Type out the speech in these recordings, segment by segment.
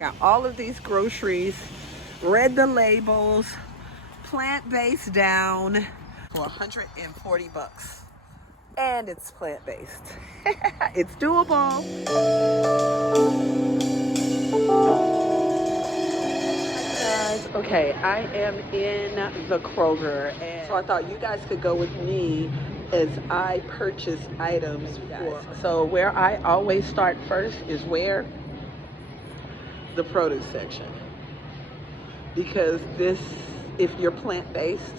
Got all of these groceries, read the labels, plant-based down for 140 bucks. And it's plant-based. It's doable. Hi guys. Okay, I am in the Kroger, and so I thought you guys could go with me as I purchase items for. So where I always start first is where? The produce section. Because if you're plant-based,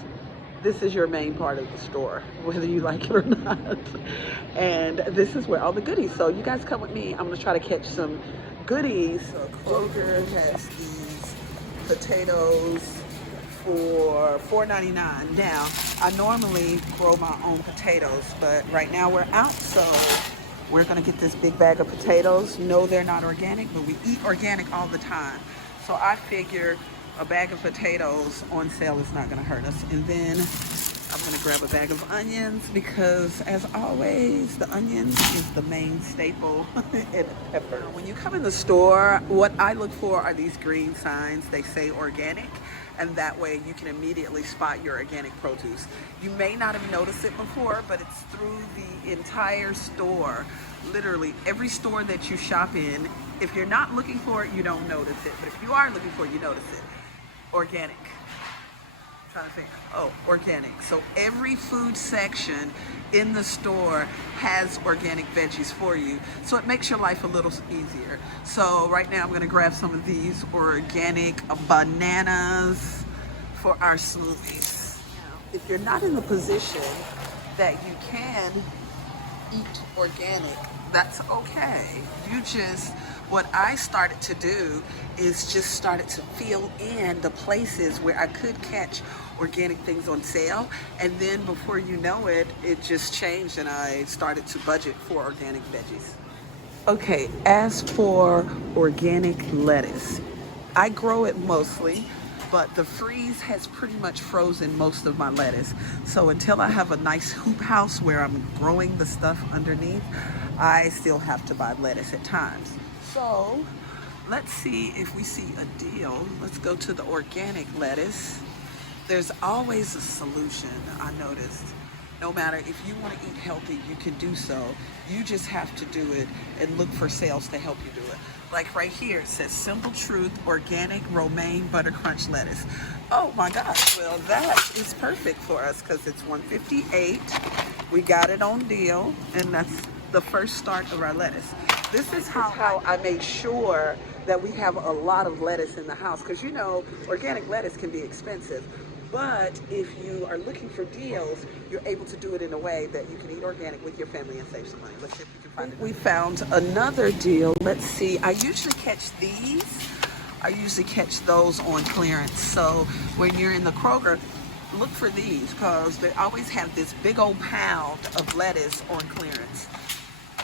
this is your main part of the store, whether you like it or not. And this is where all the goodies. So you guys come with me. I'm gonna try to catch some goodies. So Kroger has these potatoes for $4.99. Now, I normally grow my own potatoes, but right now we're out, so we're gonna get this big bag of potatoes. No, they're not organic, but we eat organic all the time. So I figure a bag of potatoes on sale is not gonna hurt us. And then I'm gonna grab a bag of onions because, as always, the onions is the main staple and pepper. When you come in the store, what I look for are these green signs. They say organic, and that way you can immediately spot your organic produce. You may not have noticed it before, but it's through the entire store. Literally every store that you shop in, if you're not looking for it, you don't notice it. But if you are looking for it, you notice it. Organic. I'm trying to think. Oh, organic. So every food section in the store has organic veggies for you. So it makes your life a little easier. So right now I'm going to grab some of these organic bananas for our smoothies. Now, if you're not in the position that you can eat organic, that's okay. What I started to do is just started to fill in the places where I could catch organic things on sale, and then before you know it, it just changed and I started to budget for organic veggies. Okay, as for organic lettuce, I grow it mostly, but the freeze has pretty much frozen most of my lettuce. So until I have a nice hoop house where I'm growing the stuff underneath, I still have to buy lettuce at times. So let's see if we see a deal. Let's go to the organic lettuce. There's always a solution, I noticed. No matter if you want to eat healthy, you can do so. You just have to do it and look for sales to help you do it. Like right here, it says Simple Truth Organic Romaine Butter Crunch Lettuce. Oh my gosh, well that is perfect for us because it's $1.58. We got it on deal, and that's the first start of our lettuce. This is how I make sure that we have a lot of lettuce in the house, because you know, organic lettuce can be expensive. But if you are looking for deals, you're able to do it in a way that you can eat organic with your family and save some money. Let's see if we can find it. We found another deal. Let's see. I usually catch these. I usually catch those on clearance. So when you're in the Kroger, look for these because they always have this big old pound of lettuce on clearance.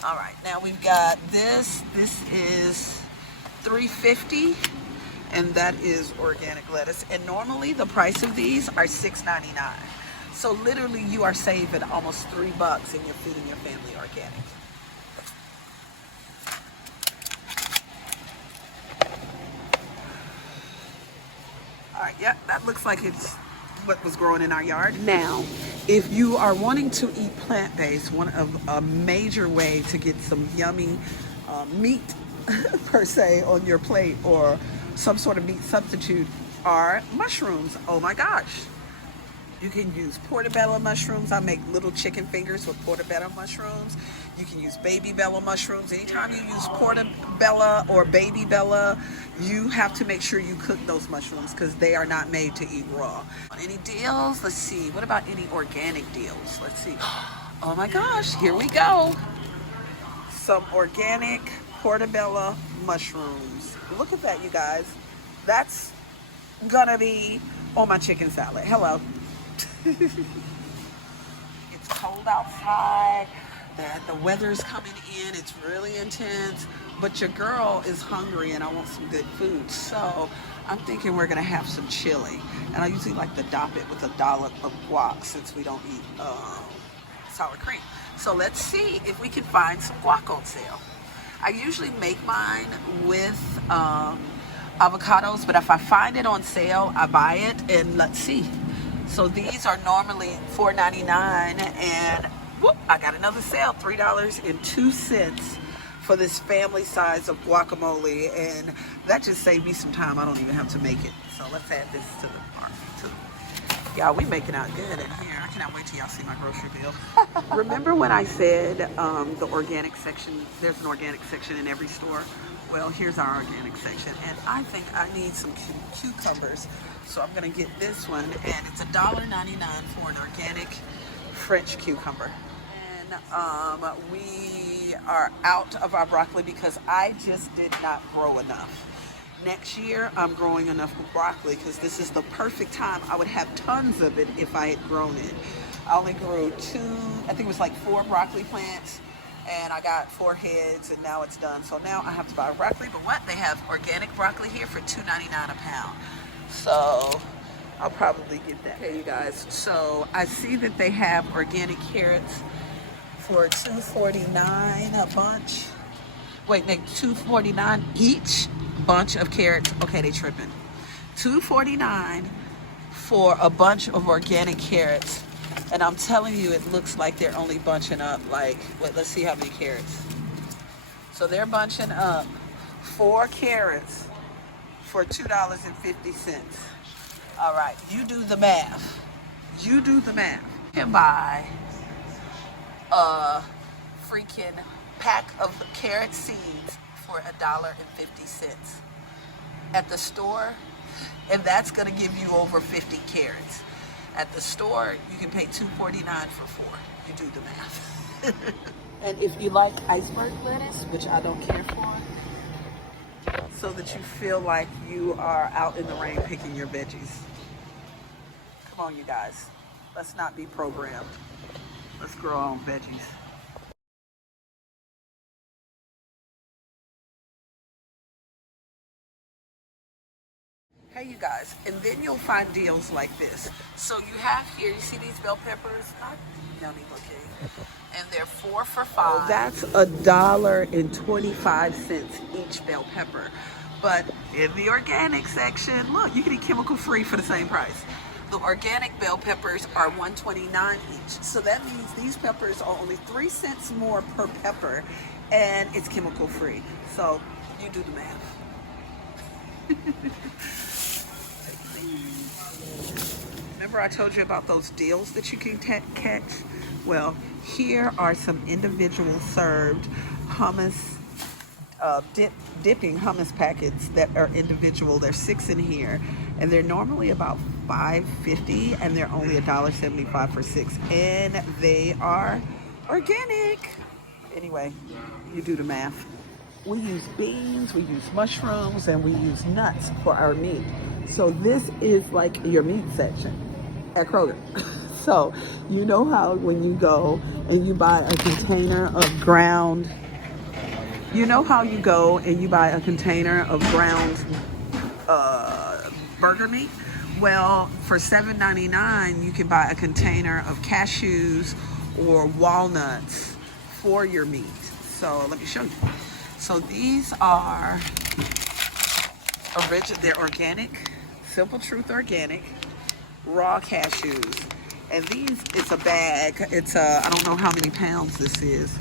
All right, now we've got this. This is $3.50. And that is organic lettuce. And normally the price of these are $6.99. So literally you are saving almost $3 and you're feeding your family organic. All right, yeah, that looks like it's what was growing in our yard. Now, if you are wanting to eat plant-based, one of a major way to get some yummy meat per se on your plate, or some sort of meat substitute, are mushrooms. Oh my gosh. You can use portobello mushrooms. I make little chicken fingers with portobello mushrooms. You can use baby bella mushrooms. Anytime you use portobello or baby bella, you have to make sure you cook those mushrooms because they are not made to eat raw. Any deals? Let's see. What about any organic deals? Let's see. Oh my gosh, here we go. Some organic portobello mushrooms. Look at that, you guys. That's gonna be on my chicken salad. Hello. It's cold outside. The weather's coming in. It's really intense. But your girl is hungry and I want some good food. So I'm thinking we're gonna have some chili. And I usually like to dop it with a dollop of guac since we don't eat sour cream. So let's see if we can find some guac on sale. I usually make mine with avocados, but if I find it on sale, I buy it. And let's see. So these are normally $4.99, and whoop, I got another sale, $3.02 for this family size of guacamole, and that just saved me some time. I don't even have to make it. So let's add this to the y'all, we making out good in here. I cannot wait till y'all see my grocery bill. Remember when I said the organic section, there's an organic section in every store? Well, here's our organic section, and I think I need some cucumbers. So I'm gonna get this one, and it's $1.99 for an organic French cucumber. And we are out of our broccoli because I just did not grow enough. Next year, I'm growing enough broccoli because this is the perfect time. I would have tons of it if I had grown it. I only grew I think it was like 4 broccoli plants, and I got 4 heads, and now it's done. So now I have to buy broccoli, but what? They have organic broccoli here for $2.99 a pound. So I'll probably get that. Okay, you guys, so I see that they have organic carrots for $2.49 a bunch. Wait, make $2.49 each bunch of carrots. Okay, they tripping. $2.49 for a bunch of organic carrots. And I'm telling you, it looks like they're only bunching up like, let's see how many carrots. So they're bunching up 4 carrots for $2.50. All right, you do the math. You do the math. You can buy a freaking pack of carrot seeds for $1.50 at the store, and that's gonna give you over 50 carrots. At the store, you can pay $2.49 for 4. You do the math. And if you like iceberg lettuce, which I don't care for, so that you feel like you are out in the rain picking your veggies. Come on, you guys. Let's not be programmed. Let's grow our own veggies. Hey, you guys, and then you'll find deals like this. So you have here, you see these bell peppers? Not yummy looking. And they're 4 for $5. Oh, that's $1.25 each bell pepper. But in the organic section, look, you can eat chemical free for the same price. The organic bell peppers are $1.29 each. So that means these peppers are only 3 cents more per pepper, and it's chemical free. So you do the math. Remember I told you about those deals that you can catch? Well, here are some individual served hummus, dipping hummus packets that are individual. There's 6 in here, and they're normally about $5.50, and they're only $1.75 for 6, and they are organic. Anyway, you do the math. We use beans, we use mushrooms, and we use nuts for our meat. So this is like your meat section at Kroger. So you know how when you go and you buy a container of ground, burger meat? Well, for $7.99, you can buy a container of cashews or walnuts for your meat. So let me show you. So these are they're organic, Simple Truth organic, raw cashews. And these, it's a bag. It's I don't know how many pounds this is.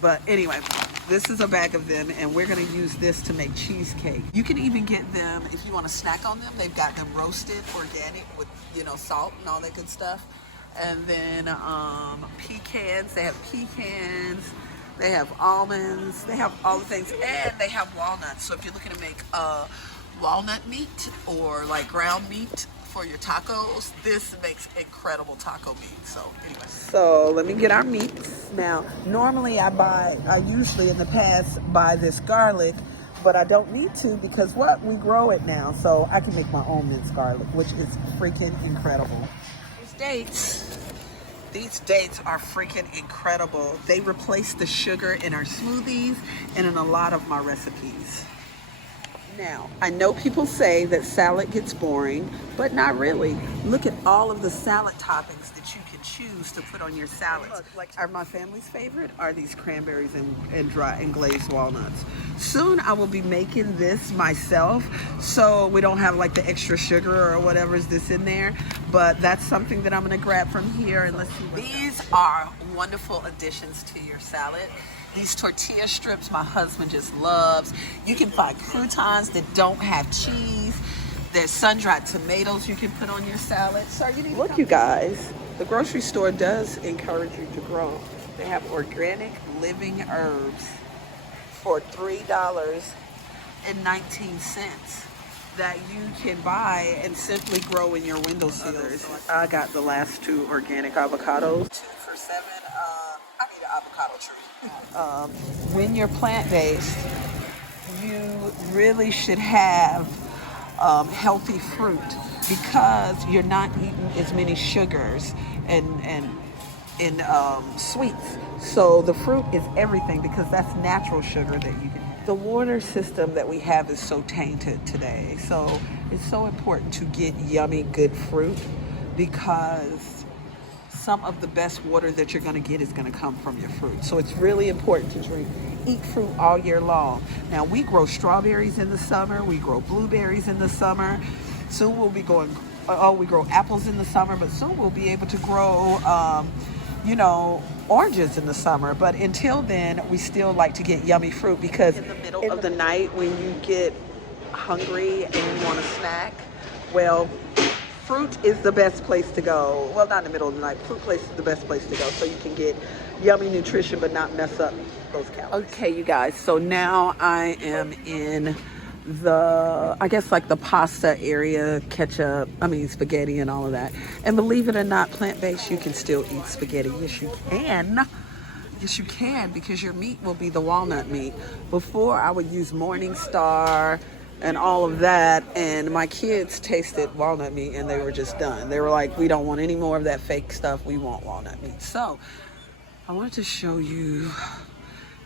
But anyway, this is a bag of them, and we're gonna use this to make cheesecake. You can even get them, if you wanna snack on them, they've got them roasted, organic, with, salt and all that good stuff. And then pecans, they have pecans, they have almonds, they have all the things, and they have walnuts. So if you're looking to make walnut meat or like ground meat for your tacos, this makes incredible taco meat. So anyway, so let me get our meats. Now, normally I usually in the past buy this garlic, but I don't need to because we grow it now. So I can make my own minced garlic, which is freaking incredible. These dates are freaking incredible. They replace the sugar in our smoothies and in a lot of my recipes. Now, I know people say that salad gets boring, but not really. Look at all of the salad toppings that you can choose to put on your salads. Are my family's favorite are these cranberries and dry and glazed walnuts. Soon I will be making this myself, so we don't have like the extra sugar or whatever is this in there. But that's something that I'm gonna grab from here, and let's see. These are wonderful additions to your salad. These tortilla strips my husband just loves. You can find croutons that don't have cheese. There's sun-dried tomatoes you can put on your salad. Look, you guys, the grocery store does encourage you to grow. They have organic living herbs for $3.19 that you can buy and simply grow in your windowsills. I got the last 2 organic avocados. 2 for $7. I need an avocado tree. When you're plant-based, you really should have healthy fruit because you're not eating as many sugars and sweets. So the fruit is everything because that's natural sugar that you can have. The water system that we have is so tainted today. So it's so important to get yummy, good fruit because some of the best water that you're going to get is going to come from your fruit. So it's really important to eat fruit all year long. Now we grow strawberries in the summer, we grow blueberries in the summer. Soon we'll be going, we grow apples in the summer, but soon we'll be able to grow, oranges in the summer. But until then, we still like to get yummy fruit because in the middle of the night when you get hungry and you want a snack, well, fruit is the best place to go. Well, not in the middle of the night. Fruit place is the best place to go so you can get yummy nutrition but not mess up those calories. Okay, you guys, so now I am in the pasta area, spaghetti and all of that. And believe it or not, plant-based, you can still eat spaghetti. Yes, you can. Yes, you can, because your meat will be the walnut meat. Before, I would use Morningstar and all of that, and my kids tasted walnut meat and they were just done. They were like, we don't want any more of that fake stuff, we want walnut meat. So I wanted to show you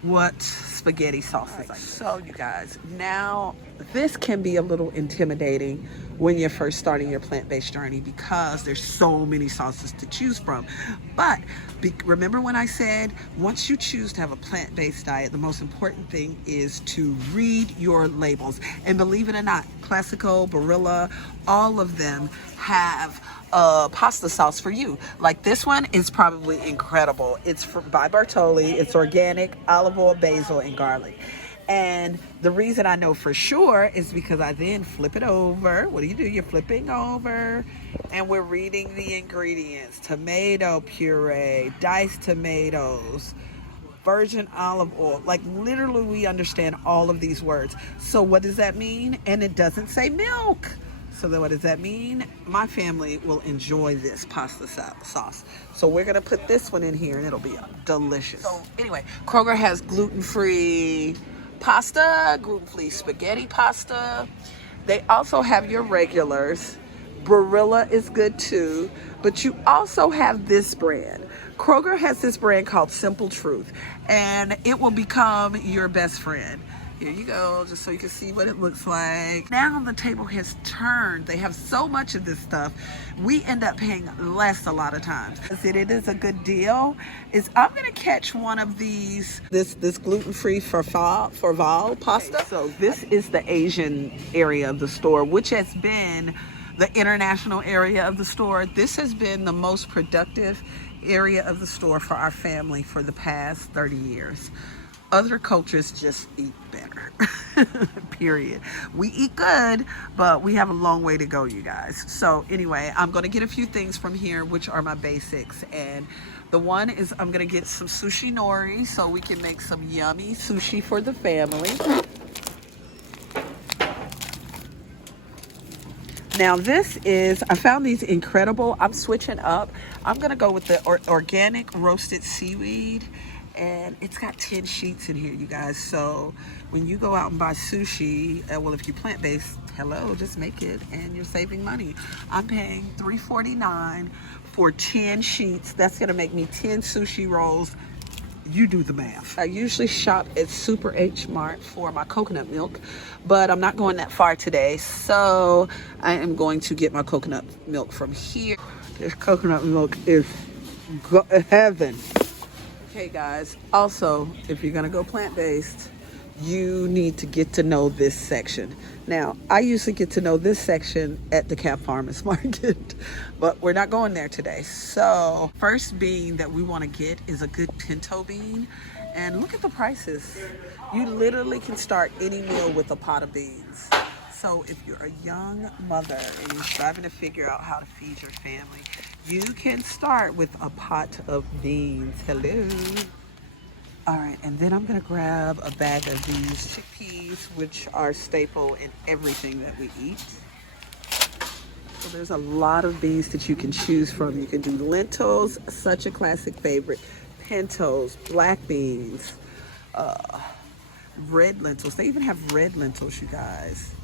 what spaghetti sauce is like. So you guys, now this can be a little intimidating when you're first starting your plant-based journey because there's so many sauces to choose from. But remember when I said once you choose to have a plant-based diet, the most important thing is to read your labels. And believe it or not, Classico, Barilla, all of them have pasta sauce for you. Like this one is probably incredible. It's by Bartoli. It's organic, olive oil, basil, and garlic. And the reason I know for sure is because I then flip it over. What do? You're flipping over and we're reading the ingredients. Tomato puree, diced tomatoes, virgin olive oil. Like literally we understand all of these words. So what does that mean? And it doesn't say milk. So then what does that mean? My family will enjoy this pasta sauce. So we're gonna put this one in here and it'll be delicious. So anyway, Kroger has gluten-free pasta, gluten-free spaghetti pasta. They also have your regulars. Barilla is good too, but you also have this brand. Kroger has this brand called Simple Truth, and it will become your best friend. Here you go, just so you can see what it looks like. Now the table has turned. They have so much of this stuff. We end up paying less a lot of times. It is a good deal. I'm gonna catch one of these, this gluten-free Val pasta. Okay, so this is the Asian area of the store, which has been the international area of the store. This has been the most productive area of the store for our family for the past 30 years. Other cultures just eat better, period. We eat good, but we have a long way to go, you guys. So anyway, I'm gonna get a few things from here, which are my basics. And the one is I'm gonna get some sushi nori so we can make some yummy sushi for the family. Now I found these incredible. I'm switching up. I'm gonna go with the organic roasted seaweed. And it's got 10 sheets in here, you guys. So when you go out and buy sushi, if you're plant-based, hello, just make it and you're saving money. I'm paying $3.49 for 10 sheets. That's gonna make me 10 sushi rolls You do the math. I usually shop at Super H Mart for my coconut milk, but I'm not going that far today, so I am going to get my coconut milk from here. This coconut milk is heaven. Okay, guys, also, if you're gonna go plant-based, you need to get to know this section. Now, I usually get to know this section at the Cap Farmers Market, but we're not going there today. So, first bean that we want to get is a good pinto bean. And look at the prices. You literally can start any meal with a pot of beans. So if you're a young mother and you're striving to figure out how to feed your family, you can start with a pot of beans. Hello. All right, and then I'm gonna grab a bag of these chickpeas, which are staple in everything that we eat. So there's a lot of beans that you can choose from. You can do lentils, such a classic favorite, pintos, black beans, red lentils. They even have red lentils, you guys.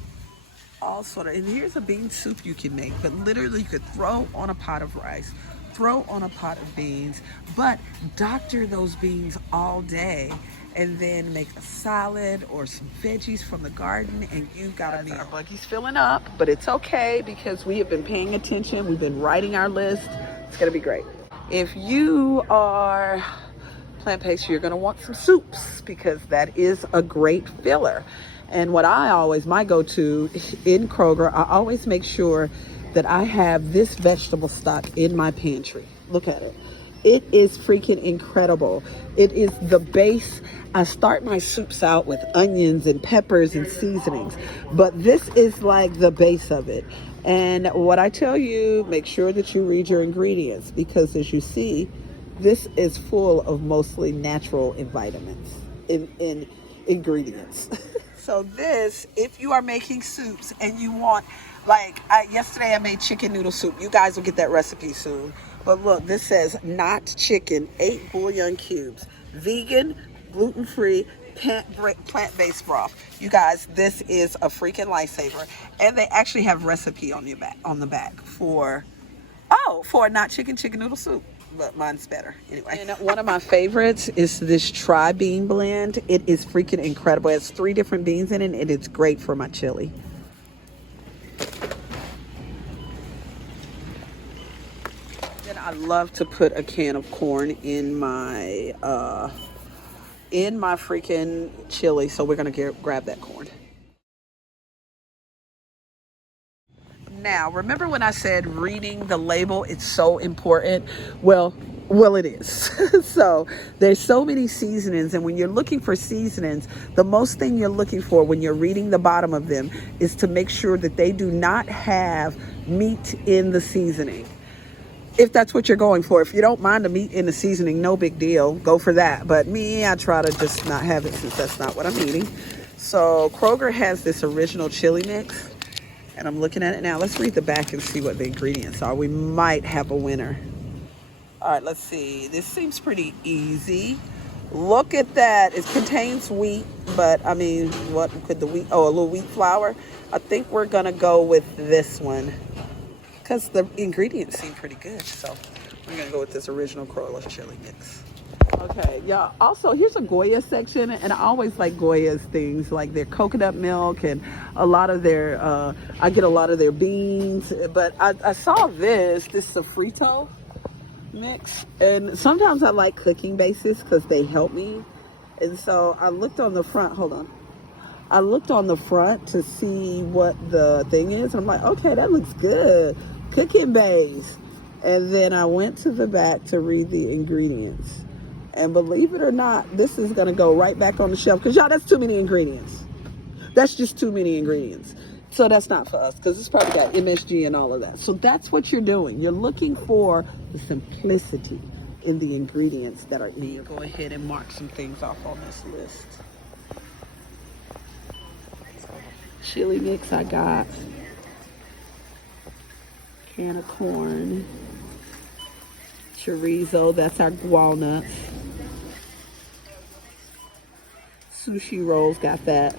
All sort of, and here's a bean soup you can make, but literally you could throw on a pot of rice, throw on a pot of beans, but doctor those beans all day and then make a salad or some veggies from the garden and you got a meal. Our buggy's filling up, but it's okay because we have been paying attention. We've been writing our list. It's gonna be great. If you are plant-based, you're gonna want some soups because that is a great filler. And what my go-to in Kroger, I always make sure that I have this vegetable stock in my pantry. Look at it. It is freaking incredible. It is the base. I start my soups out with onions and peppers and seasonings, but this is like the base of it. And what I tell you, make sure that you read your ingredients because as you see, this is full of mostly natural vitamins in ingredients. So this, if you are making soups and you want, yesterday I made chicken noodle soup. You guys will get that recipe soon. But look, this says not chicken, 8 bouillon cubes, vegan, gluten-free, plant-based broth. You guys, this is a freaking lifesaver. And they actually have recipe on the back for not chicken noodle soup. But mine's better anyway. And one of my favorites is this tri-bean blend. It is freaking incredible. It has 3 different beans in it and it's great for my chili. Then I love to put a can of corn in my freaking chili. So we're gonna grab that corn. Now, remember when I said reading the label, it's so important? Well, it is. So there's so many seasonings, and when you're looking for seasonings, the most thing you're looking for when you're reading the bottom of them is to make sure that they do not have meat in the seasoning. If that's what you're going for. If you don't mind the meat in the seasoning, no big deal. Go for that. But me, I try to just not have it since that's not what I'm eating. So Kroger has this original chili mix. And I'm looking at it now. Let's read the back and see what the ingredients are. We might have a winner. All right, let's see. This seems pretty easy. Look at that. It contains wheat, but I mean, what could the wheat? Oh, a little wheat flour. I think we're going to go with this one because the ingredients seem pretty good. So we're going to go with this original Kroger chili mix. Okay, yeah. Also, here's a Goya section, and I always like Goya's things, like their coconut milk and a lot of their, I get a lot of their beans, but I saw this sofrito mix, and sometimes I like cooking bases because they help me, and so I looked on the front, I looked on the front to see what the thing is, and I'm like, okay, that looks good, cooking base, and then I went to the back to read the ingredients. And believe it or not, this is going to go right back on the shelf. Because, y'all, that's too many ingredients. That's just too many ingredients. So that's not for us. Because it's probably got MSG and all of that. So that's what you're doing. You're looking for the simplicity in the ingredients that are in it. Go ahead and mark some things off on this list. Chili mix I got. Can of corn. Chorizo, that's our walnuts. Sushi rolls, got that.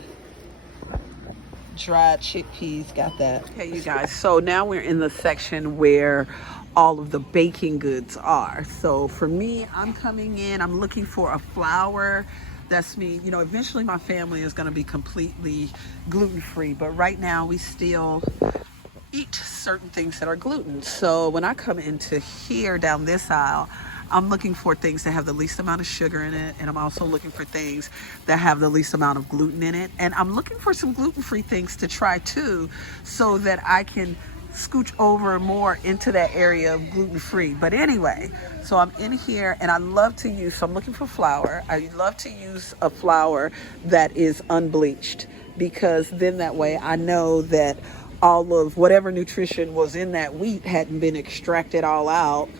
Dried chickpeas, got that. Okay, you guys, so now we're in the section where all of the baking goods are. So for me, I'm coming in, I'm looking for a flour. That's me. You know, eventually my family is going to be completely gluten-free, but right now we still eat certain things that are gluten. So when I come into here down this aisle, I'm looking for things that have the least amount of sugar in it, and I'm also looking for things that have the least amount of gluten in it. And I'm looking for some gluten-free things to try too, so that I can scooch over more into that area of gluten-free. But anyway, so I'm in here and I love to use, so I'm looking for flour. I love to use a flour that is unbleached, because then that way I know that all of whatever nutrition was in that wheat hadn't been extracted all out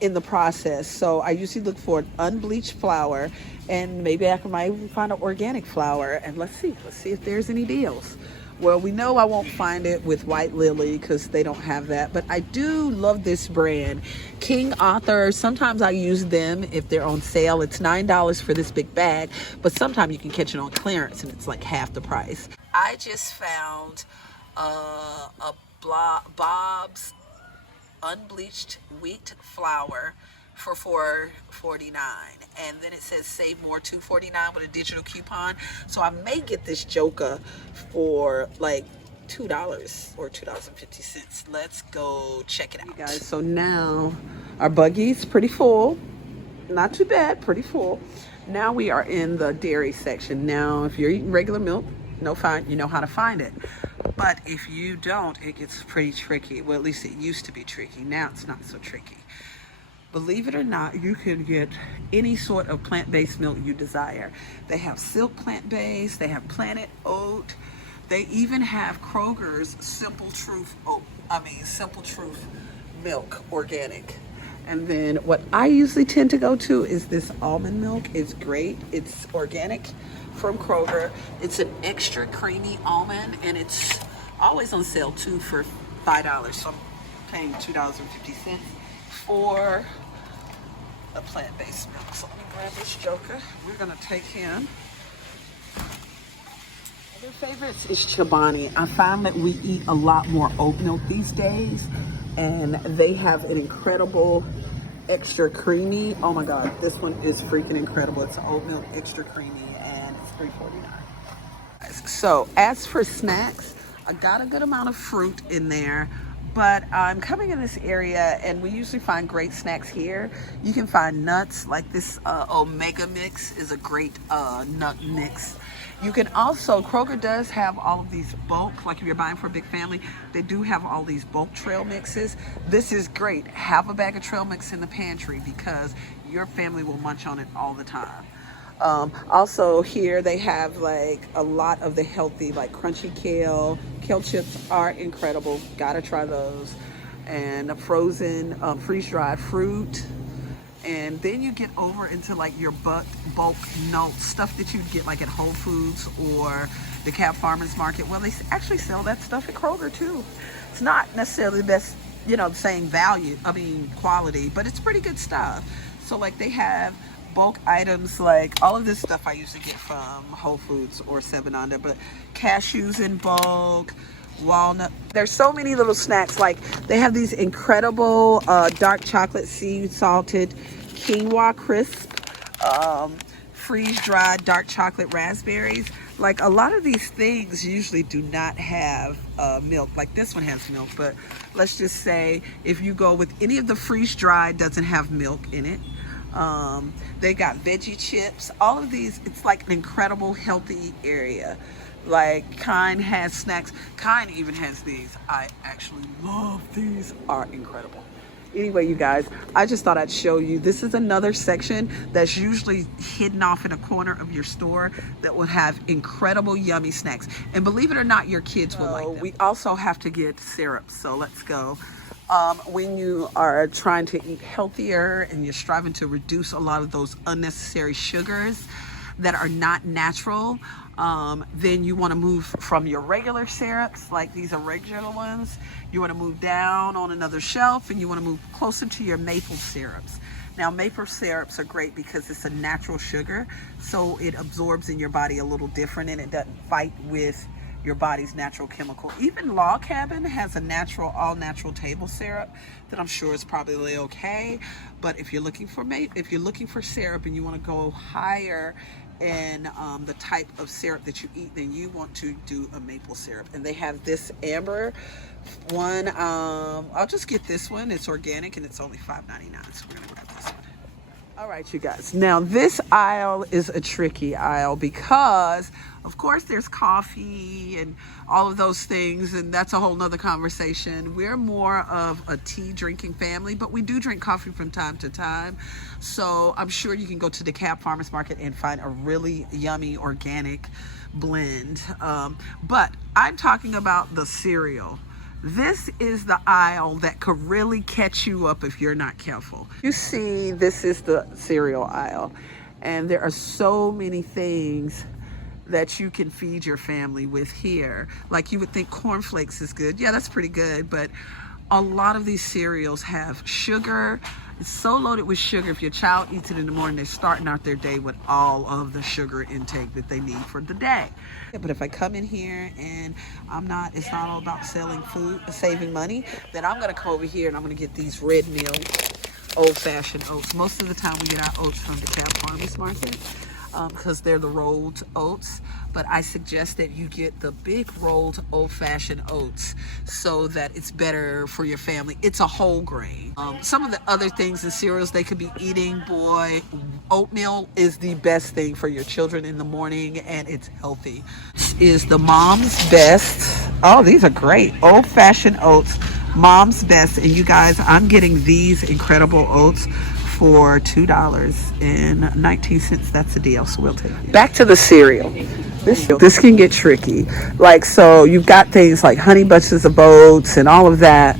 in the process. So I usually look for an unbleached flour, and maybe I might even find an organic flour. And let's see if there's any deals. Well, we know I won't find it with White Lily because they don't have that, but I do love this brand, King Arthur. Sometimes I use them if they're on sale. It's $9 for this big bag, but sometimes you can catch it on clearance and it's like half the price. I just found Bob's unbleached wheat flour for $4.49, and then it says save more $2.49 with a digital coupon. So I may get this joker for like $2 or $2.50. Let's go check it out, you guys. So now our buggy's pretty full, not too bad, pretty full. Now we are in the dairy section. Now if you're eating regular milk, no fine, you know how to find it. But if you don't, it gets pretty tricky. Well, at least it used to be tricky. Now it's not so tricky. Believe it or not, you can get any sort of plant-based milk you desire. They have Silk plant-based, they have Planet Oat, they even have Kroger's Simple Truth milk, organic. And then what I usually tend to go to is this almond milk. It's great. It's organic from Kroger. It's an extra creamy almond, and it's always on sale too for $5. So I'm paying $2.50 for a plant-based milk. So let me grab this joker. We're gonna take him. Other favorites is Chobani. I find that we eat a lot more oat milk these days, and they have an incredible extra creamy. Oh my God, this one is freaking incredible. It's an oat milk extra creamy, and it's $3.49. So as for snacks, I got a good amount of fruit in there, but I'm coming in this area and we usually find great snacks here. You can find nuts, like this Omega mix is a great nut mix. You can also, Kroger does have all of these bulk, like if you're buying for a big family, they do have all these bulk trail mixes. This is great. Have a bag of trail mix in the pantry because your family will munch on it all the time. Also here they have like a lot of the healthy, like crunchy kale. Kale chips are incredible. Gotta try those. And a frozen, freeze-dried fruit. And then you get over into like your bulk nut stuff that you'd get like at Whole Foods or the Cap Farmers Market. Well, they actually sell that stuff at Kroger too. It's not necessarily the best, the same quality, but it's pretty good stuff. So like they have bulk items, like all of this stuff I usually get from Whole Foods or 7 Under, but cashews in bulk, walnut. There's so many little snacks. Like they have these incredible dark chocolate sea salted quinoa crisp, freeze-dried dark chocolate raspberries. Like a lot of these things usually do not have milk. Like this one has milk, but let's just say if you go with any of the freeze-dried, doesn't have milk in it. They got veggie chips. All of these, it's like an incredible healthy area. Like Kind has snacks. Kind even has these. I actually love these. Are incredible. Anyway, you guys, I just thought I'd show you. This is another section that's usually hidden off in a corner of your store that will have incredible yummy snacks. And believe it or not, your kids will like them. We also have to get syrups, so let's go. When you are trying to eat healthier and you're striving to reduce a lot of those unnecessary sugars that are not natural, then you want to move from your regular syrups, like these are regular ones. You want to move down on another shelf and you want to move closer to your maple syrups. Now maple syrups are great because it's a natural sugar, so it absorbs in your body a little different and it doesn't fight with your body's natural chemical. Even Log Cabin has a natural, all natural table syrup that I'm sure is probably okay. But if you're looking for syrup and you want to go higher in the type of syrup that you eat, then you want to do a maple syrup. And they have this amber one. I'll just get this one. It's organic and it's only $5.99. So we're gonna grab this one. All right, you guys. Now this aisle is a tricky aisle because, of course, there's coffee and all of those things, and that's a whole nother conversation. We're more of a tea drinking family, but we do drink coffee from time to time. So I'm sure you can go to the DeKalb Farmers Market and find a really yummy organic blend. But I'm talking about the cereal. This is the aisle that could really catch you up if you're not careful. You see, this is the cereal aisle, and there are so many things that you can feed your family with here. Like, you would think cornflakes is good. Yeah, that's pretty good, but a lot of these cereals have sugar. It's so loaded with sugar. If your child eats it in the morning, they're starting out their day with all of the sugar intake that they need for the day. But if I come in here and it's not all about selling food, saving money, then I'm gonna come over here and I'm gonna get these red meal old-fashioned oats. Most of the time we get our oats from the DeKalb Farmers Market because they're the rolled oats. But I suggest that you get the big rolled old-fashioned oats so that it's better for your family. It's a whole grain. Some of the other things in cereals they could be eating, boy, oatmeal is the best thing for your children in the morning, and it's healthy. This is the Mom's Best. Oh, these are great. Old-fashioned oats, Mom's Best. And you guys, I'm getting these incredible oats for $2.19. That's a deal, so we'll take it. Back to the cereal. This can get tricky. Like, so you've got things like Honey Bunches of Oats and all of that,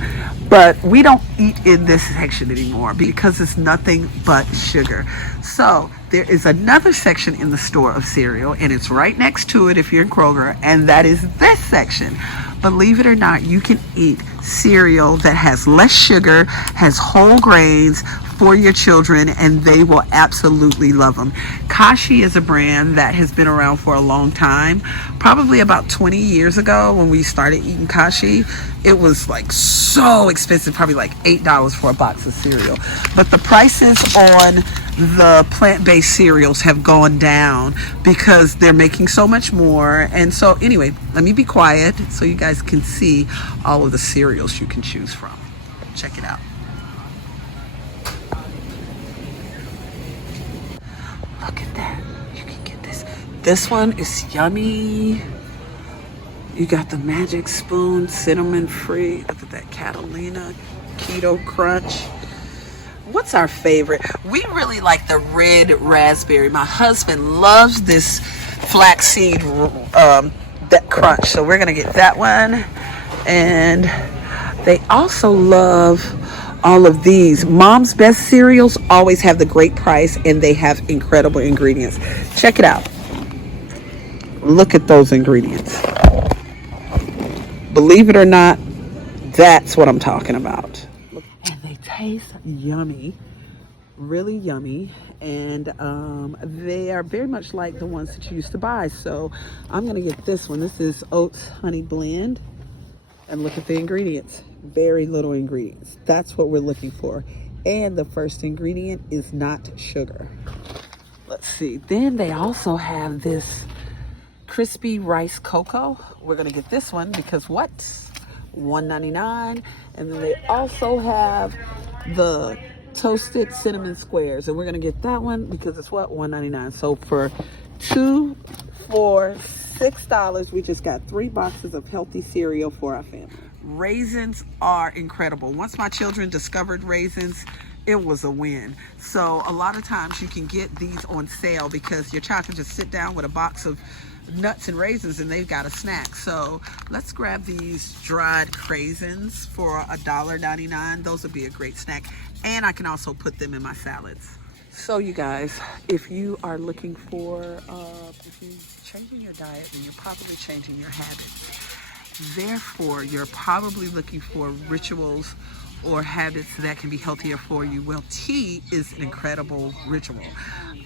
but we don't eat in this section anymore because it's nothing but sugar. So there is another section in the store of cereal, and it's right next to it if you're in Kroger, and that is this section. Believe it or not, you can eat cereal that has less sugar, has whole grains for your children, and they will absolutely love them. Kashi is a brand that has been around for a long time. Probably about 20 years ago when we started eating Kashi, it was like so expensive, probably like $8 for a box of cereal. But the prices on the plant-based cereals have gone down because they're making so much more. And so anyway, let me be quiet so you guys can see all of the cereals you can choose from. Check it out. Look at that. You can get this. This one is yummy. You got the Magic Spoon, cinnamon free. Look at that Catalina Keto Crunch. What's our favorite? We really like the red raspberry. My husband loves this flaxseed that crunch. So we're going to get that one. And they also love all of these. Mom's Best cereals always have the great price, and they have incredible ingredients. Check it out. Look at those ingredients. Believe it or not, that's what I'm talking about. And they taste yummy, really yummy, and they are very much like the ones that you used to buy. So I'm gonna get this one. This is Oats Honey Blend, and look at the ingredients. Very little ingredients. That's what we're looking for. And the first ingredient is not sugar. Let's see. Then they also have this crispy rice cocoa. We're gonna get this one because what? $1.99. And then they also have the toasted cinnamon squares, and we're gonna get that one because it's what? $1.99. So for $6, we just got 3 boxes of healthy cereal for our family. Raisins are incredible. Once my children discovered raisins, it was a win. So a lot of times you can get these on sale because your child can just sit down with a box of nuts and raisins and they've got a snack. So let's grab these dried craisins for $1.99. Those would be a great snack, and I can also put them in my salads. So you guys, if you are looking for, if you're changing your diet, then you're probably changing your habits. Therefore, you're probably looking for rituals or habits that can be healthier for you. Well, tea is an incredible ritual.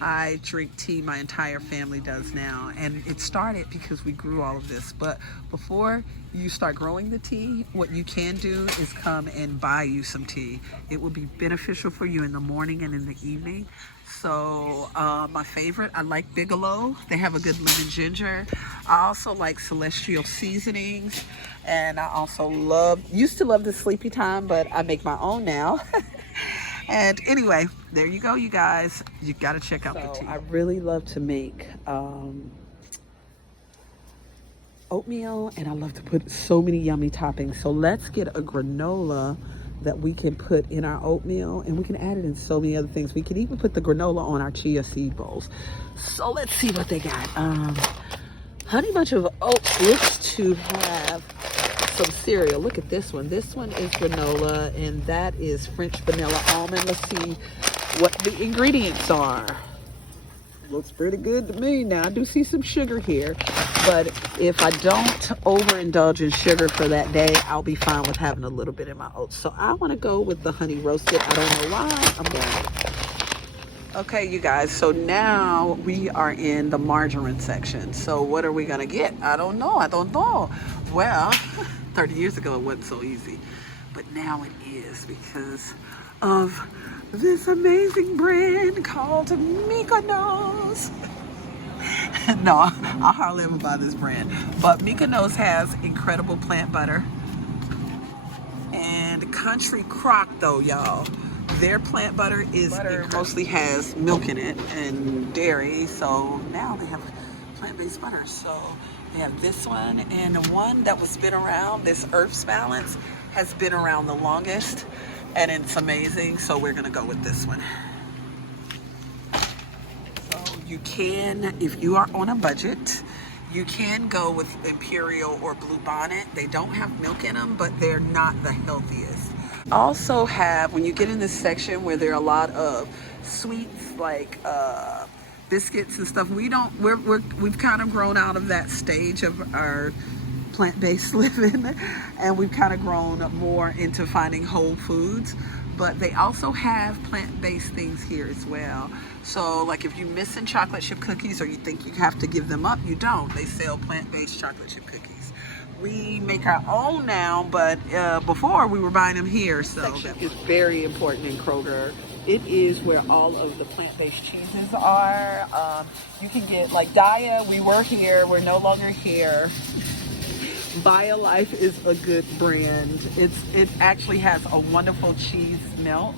I drink tea, my entire family does now, and it started because we grew all of this. But before you start growing the tea, what you can do is come and buy you some tea. It will be beneficial for you in the morning and in the evening. So my favorite, I like Bigelow. They have a good lemon ginger. I also like Celestial Seasonings, and I also used to love the Sleepy Time, but I make my own now. And anyway, there you go, you guys. You got to check out the tea. I really love to make oatmeal, and I love to put so many yummy toppings. So let's get a granola that we can put in our oatmeal, and we can add it in so many other things. We can even put the granola on our chia seed bowls. So let's see what they got. Honey Bunch of Oats looks to have some cereal. Look at this one. This one is granola, and that is French vanilla almond. Let's see what the ingredients are. Looks pretty good to me. Now I do see some sugar here, but if I don't overindulge in sugar for that day, I'll be fine with having a little bit in my oats. So I want to go with the honey roasted. I don't know why. I'm going. Okay, you guys, so now we are in the margarine section. So what are we gonna get? I don't know. Well, 30 years ago it wasn't so easy, but now it is because of this amazing brand called Mykonos. No, I hardly ever buy this brand, but Mykonos has incredible plant butter. And Country Crock, though, y'all, their plant butter mostly has milk in it and dairy, so now they have plant-based butter. So they have this one, and the one that was been around, this Earth's Balance, has been around the longest, and it's amazing, so we're gonna go with this one. So you can, if you are on a budget, you can go with Imperial or Blue Bonnet. They don't have milk in them, but they're not the healthiest. Also have, when you get in this section where there are a lot of sweets like biscuits and stuff, we've kind of grown out of that stage of our plant-based living, and we've kind of grown more into finding whole foods. But they also have plant-based things here as well. So like if you're missing chocolate chip cookies or you think you have to give them up, you don't. They sell plant-based chocolate chip cookies. We make our own now, but before we were buying them here. So that is very important in Kroger. It is where all of the plant-based cheeses are. You can get like Daya, we were here, we're no longer here. BioLife is a good brand. It actually has a wonderful cheese melt.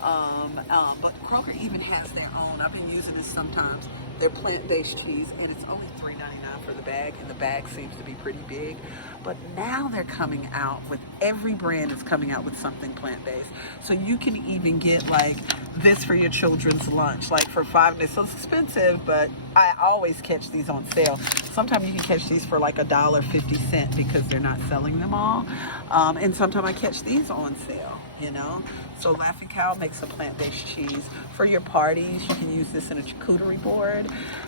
But Kroger even has their own. I've been using this sometimes. They're plant-based cheese, and it's only $3.99 for the bag, and the bag seems to be pretty big. But now they're coming out with, every brand is coming out with something plant-based. So you can even get like this for your children's lunch, like for $5. It's so expensive, but I always catch these on sale. Sometimes you can catch these for like $1.50 because they're not selling them all. And sometimes I catch these on sale, you know. So Laughing Cow makes a plant-based cheese. For your parties, you can use this in a charcuterie board.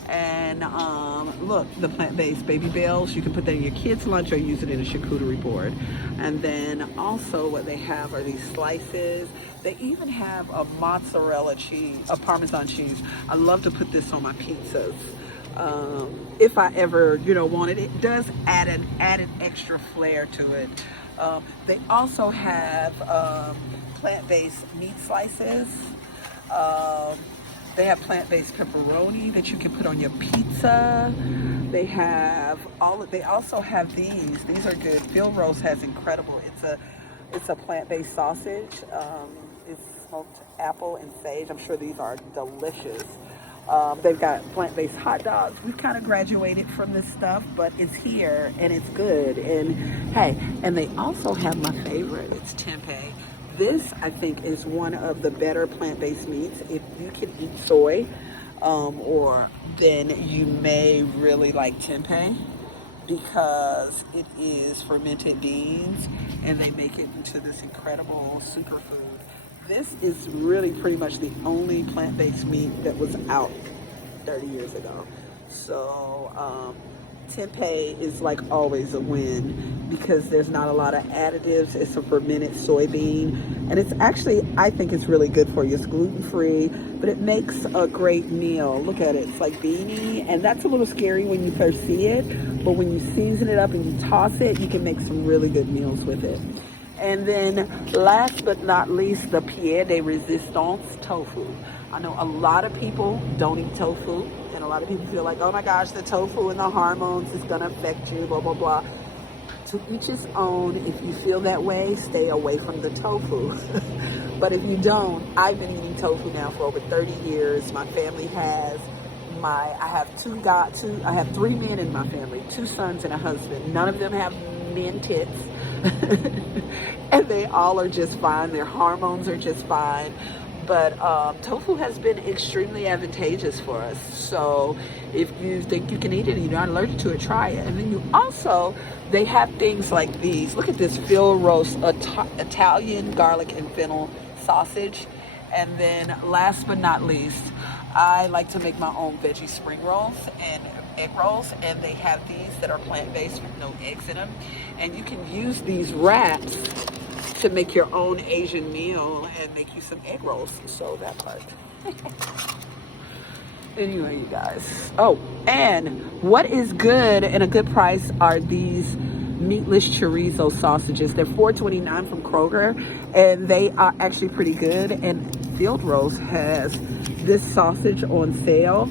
And look, the plant-based Baby Bells, you can put that in your kids' lunch or use it in a charcuterie board. And then also what they have are these slices. They even have a mozzarella cheese, a Parmesan cheese. I love to put this on my pizzas. If I ever, want it. It does add an extra flair to it. They also have plant-based meat slices. They have plant-based pepperoni that you can put on your pizza. They have they also have these. These are good. Phil Rose has incredible. It's a plant-based sausage. It's smoked apple and sage. I'm sure these are delicious. They've got plant-based hot dogs. We've kind of graduated from this stuff, but it's here and it's good. And hey, and they also have my favorite. It's tempeh. This, I think, is one of the better plant-based meats. If you can eat soy, then you may really like tempeh because it is fermented beans and they make it into this incredible superfood. This is really pretty much the only plant-based meat that was out 30 years ago. So tempeh is like always a win. because there's not a lot of additives. It's a fermented soybean, and it's actually, I think it's really good for you. It's gluten-free, but it makes a great meal. Look at it. It's like beanie, and that's a little scary when you first see it, but when you season it up and you toss it, you can make some really good meals with it. And then last but not least, the Pierre de Resistance tofu. I know a lot of people don't eat tofu, and a lot of people feel like, oh my gosh, the tofu and the hormones is gonna affect you, blah, blah, blah. To each his own. If you feel that way, stay away from the tofu. But if you don't, I've been eating tofu now for over 30 years. My family has. I have three men in my family, 2 sons and a husband. None of them have men tits. And they all are just fine. Their hormones are just fine. But tofu has been extremely advantageous for us. So if you think you can eat it and you're not allergic to it, try it. And then they have things like these. Look at this veal roast, Italian garlic and fennel sausage. And then last but not least, I like to make my own veggie spring rolls and egg rolls, and they have these that are plant-based with no eggs in them. And you can use these wraps to make your own Asian meal and make you some egg rolls. So that part. Anyway, you guys. Oh, and what is good and a good price are these meatless chorizo sausages. They're $4.29 from Kroger, and they are actually pretty good. And Field Roast has this sausage on sale.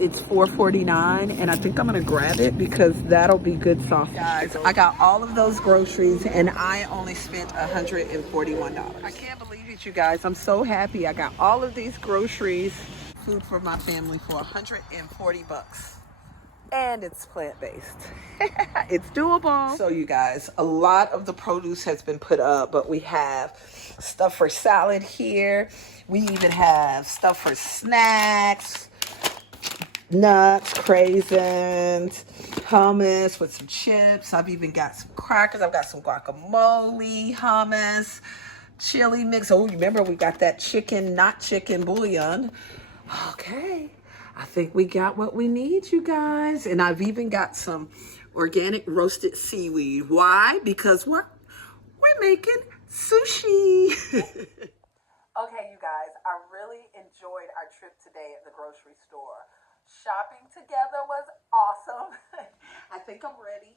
It's $4.49, and I think I'm gonna grab it because that'll be good sausage. Guys, I got all of those groceries, and I only spent $141. I can't believe it, you guys. I'm so happy. I got all of these groceries, food for my family for $140. And it's plant-based. It's doable. So you guys, a lot of the produce has been put up, but we have stuff for salad here. We even have stuff for snacks, nuts, craisins, hummus with some chips. I've even got some crackers. I've got some guacamole, hummus, chili mix. Oh, you remember we got that not chicken bouillon. Okay. I think we got what we need, you guys. And I've even got some organic roasted seaweed. Why? Because we're making sushi. Okay, you guys, I really enjoyed our trip today at the grocery store. Shopping together was awesome. I think I'm ready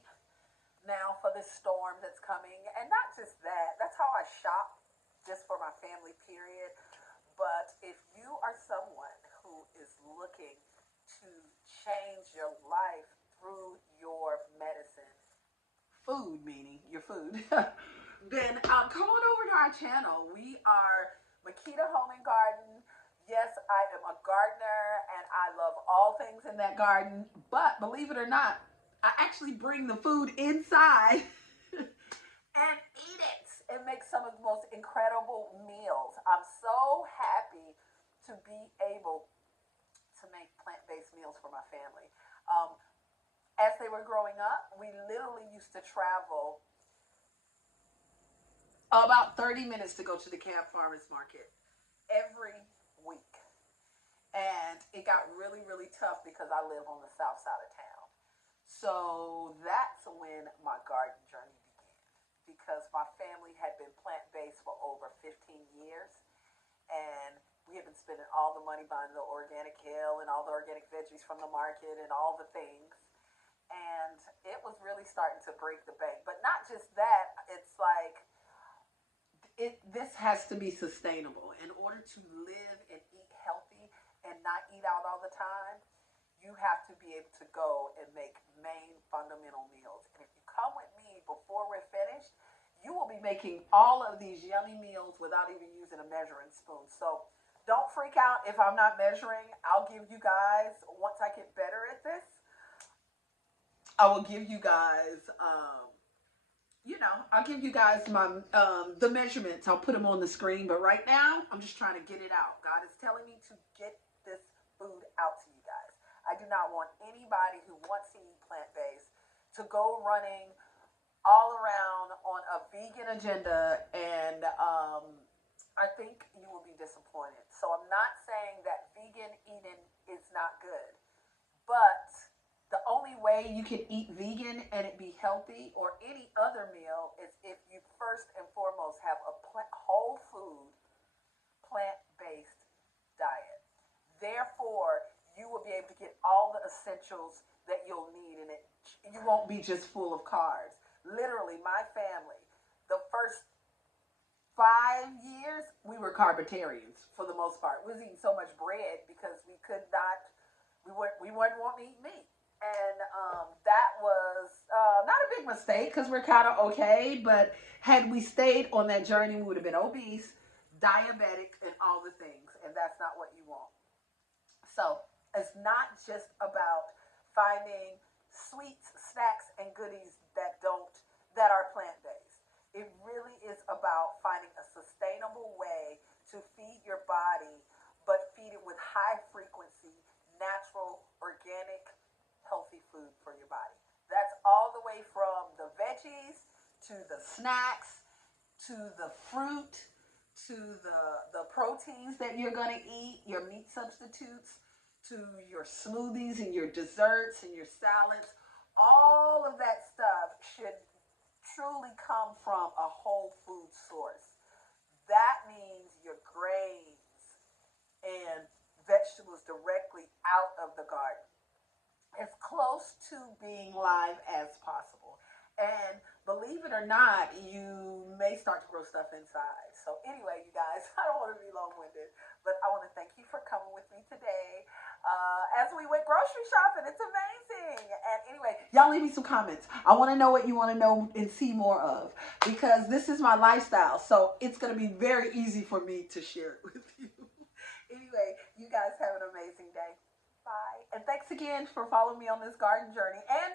now for this storm that's coming. And not just that, that's how I shop, just for my family, period. But if you are someone who is looking to change your life through your medicine, food, meaning your food, then come on over to our channel. We are Makeda Home and Garden. Yes, I am a gardener, and I love all things in that garden. But believe it or not, I actually bring the food inside and eat it and make some of the most incredible meals. I'm so happy to be able to make plant-based meals for my family. As they were growing up, we literally used to travel about 30 minutes to go to the Camp Farmers Market every week. And it got really, really tough because I live on the south side of town. So that's when my garden journey began, because my family had been plant-based for over 15 years, and we had been spending all the money buying the organic kale and all the organic veggies from the market and all the things, and it was really starting to break the bank. But not just that, it's like this has to be sustainable. In order to live and eat healthy and not eat out all the time, you have to be able to go and make main fundamental meals. And if you come with me before we're finished, you will be making all of these yummy meals without even using a measuring spoon. So don't freak out if I'm not measuring. I'll give you guys, once I get better at this, I will give you guys, I'll give you guys my the measurements. I'll put them on the screen. But right now, I'm just trying to get it out. God is telling me to get this food out to you guys. I do not want anybody who wants to eat plant-based to go running all around on a vegan agenda, and I think you will be disappointed. So I'm not saying that vegan eating is not good, but the only way you can eat vegan and it be healthy, or any other meal, is if you first and foremost have a whole food, plant-based diet. Therefore, you will be able to get all the essentials that you'll need in it. You won't be just full of carbs. Literally, my family, the first 5 years, we were carbitarians for the most part. We was eating so much bread because we could not, we weren't wanting to eat meat. And that was not a big mistake because we're kind of okay. But had we stayed on that journey, we would have been obese, diabetic, and all the things. And that's not what you want. So it's not just about finding sweets, snacks, and goodies that are plant based. It really is about finding a sustainable way to feed your body, but feed it with high frequency, natural, organic, healthy food for your body. That's all the way from the veggies to the snacks to the fruit to the proteins that you're going to eat, your meat substitutes, to your smoothies and your desserts and your salads. All of that stuff should truly come from a whole food source. That means your grains and vegetables directly out of the garden, as close to being live as possible. And believe it or not, you may start to grow stuff inside. So anyway, you guys, I don't want to be long-winded, but I want to thank you for coming with me today. As we went grocery shopping, it's amazing. And anyway, y'all leave me some comments. I want to know what you want to know and see more of, because this is my lifestyle. So it's going to be very easy for me to share it with you. Anyway, you guys have an amazing day. Bye. And thanks again for following me on this garden journey and